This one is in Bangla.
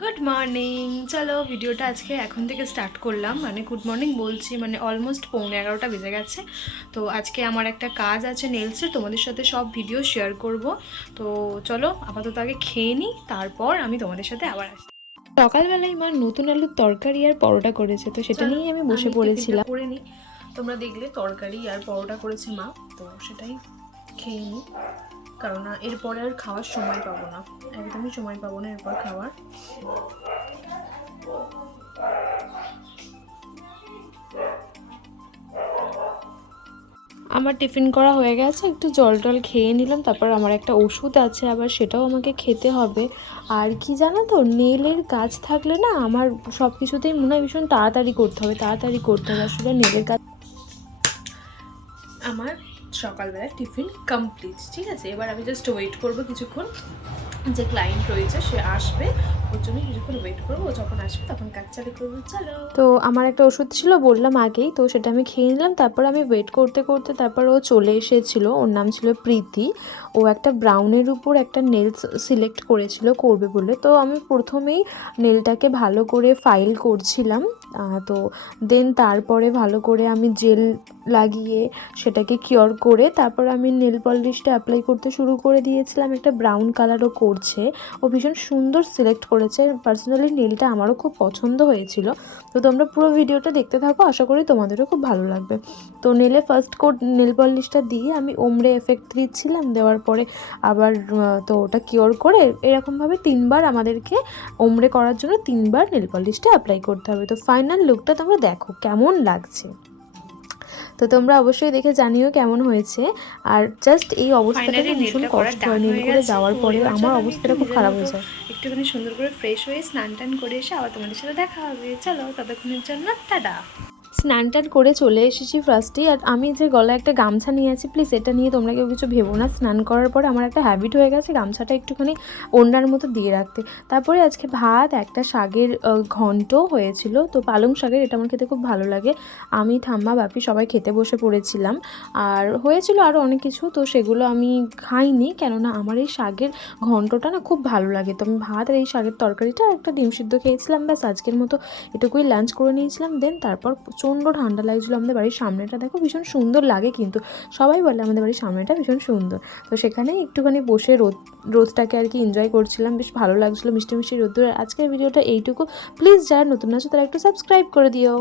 Good morning. চলো ভিডিওটা আজকে এখন থেকে স্টার্ট করলাম, মানে গুড মর্নিং বলছি, মানে অলমোস্ট 11:15 বেজে গেছে। তো আজকে আমার একটা কাজ আছে নেলসের, তোমাদের সাথে সব ভিডিও শেয়ার করব। তো চলো আপাতত আগে খেয়ে নিই, তারপর আমি তোমাদের সাথে আবার আসি। সকালবেলায় মা নতুন আলুর তরকারি আর পরোটা করেছে, তো সেটা নিয়েই আমি বসে পড়েছিলাম। করে নিই, তোমরা দেখলে তরকারি আর পরোটা করেছে মা, তো সেটাই খেয়ে নিই, কারণ এরপরে আর খাওয়ার সময় পাবো না, একদমই সময় পাবো না এরপর খাওয়ার। আমার টিফিন করা হয়ে গেছে, একটু জল টল খেয়ে নিলাম, তারপর আমার একটা ওষুধ আছে আবার, সেটাও আমাকে খেতে হবে। আর কি জানো তো, নেলের কাজ থাকলে না আমার সব কিছুতেই মনে হয় ভীষণ তাড়াতাড়ি করতে হবে, আসলে নেলের কাজ। আমার সকালবেলা টিফিন কমপ্লিট, ঠিক আছে। এবার আমি জাস্ট ওয়েট করবো কিছুক্ষণ, যে ক্লায়েন্ট রয়েছে সে আসবে, ওর জন্য কিছুক্ষণ ওয়েট করবো, ও যখন আসবে তখন কাজ চালু করবো। চলো। তো আমার একটা ওষুধ ছিল বললাম আগেই, তো সেটা আমি খেয়ে নিলাম, তারপর আমি ওয়েট করতে করতে তারপর ও চলে এসেছিল। ওর নাম ছিল প্রীতি। ও একটা ব্রাউনের উপর একটা নেলস সিলেক্ট করেছিল করবে বলে, তো আমি প্রথমেই নেলটাকে ভালো করে ফাইল করছিলাম। তো দেন তারপরে ভালো করে আমি জেল লাগিয়ে সেটাকে কিওর করে তারপর আমি নেল পলিশটা অ্যাপ্লাই করতে শুরু করে দিয়েছিলাম। একটা ব্রাউন কালারও করছে, ও ভীষণ সুন্দর সিলেক্ট করেছে। পার্সোনালি নেলটা আমারও খুব পছন্দ হয়েছিল। তো তোমরা পুরো ভিডিওটা দেখতে থাকো, আশা করি তোমাদেরও খুব ভালো লাগবে। তো নেলে ফার্স্ট কোট নেল পলিশটা দিয়ে আমি ওমরে এফেক্ট দিচ্ছিলাম, দেওয়ার পরে আবার তো ওটা কিওর করে এরকমভাবে 3বার আমাদেরকে ওমরে করার জন্য 3বার নেল পলিশটা অ্যাপ্লাই করতে হবে। তো ফাইনাল লুকটা তোমরা দেখো কেমন লাগছে, তো তোমরা অবশ্যই দেখে জানিও কেমন হয়েছে। আর জাস্ট এই অবস্থাটা ভীষণ কষ্ট হয়, নীল করে যাওয়ার পরে আমার অবস্থাটা খুব খারাপ হয়ে যায়। একটুখানি সুন্দর করে ফ্রেশ হয়ে স্নান টান করে এসে আবার তোমাদের সাথে দেখা হবে। চলো ততক্ষণের জন্য টাটা। স্নান টান করে চলে এসেছি ফার্স্টেই। আর আমি যে গলায় একটা গামছা নিয়ে আছি, প্লিজ এটা নিয়ে তোমরা কেউ কিছু ভেবো না। স্নান করার পরে আমার একটা হ্যাবিট হয়ে গেছে গামছাটা একটুখানি ওড়নার মতো দিয়ে রাখতে। তারপরে আজকে ভাত, একটা শাকের ঘন্ট হয়েছিল, তো পালং শাকের, এটা আমার খেতে খুব ভালো লাগে। আমি ঠাম্মা বাপি সবাই খেতে বসে পড়েছিলাম। আর হয়েছিল আরও অনেক কিছু, তো সেগুলো আমি খাইনি, কেননা আমার এই শাকের ঘন্টটা না খুব ভালো লাগে। তো আমি ভাত আর এই শাকের তরকারিটা আর একটা ডিম সিদ্ধ খেয়েছিলাম, ব্যাস আজকের মতো এটুকুই লাঞ্চ করে নিয়েছিলাম। দেন তারপর প্রচণ্ড ঠান্ডা লাগছিলো। আমাদের বাড়ির সামনেটা দেখো ভীষণ সুন্দর লাগে, কিন্তু সবাই বলে আমাদের বাড়ির সামনেটা ভীষণ সুন্দর। তো সেখানে একটুখানি বসে রোদটাকে আর কি এনজয় করছিলাম, বেশ ভালো লাগছিলো, মিষ্টি মিষ্টি রোদ্দুর। আজকের ভিডিওটা এইটুকু। প্লিজ যারা নতুন আছো তারা একটু সাবস্ক্রাইব করে দিও।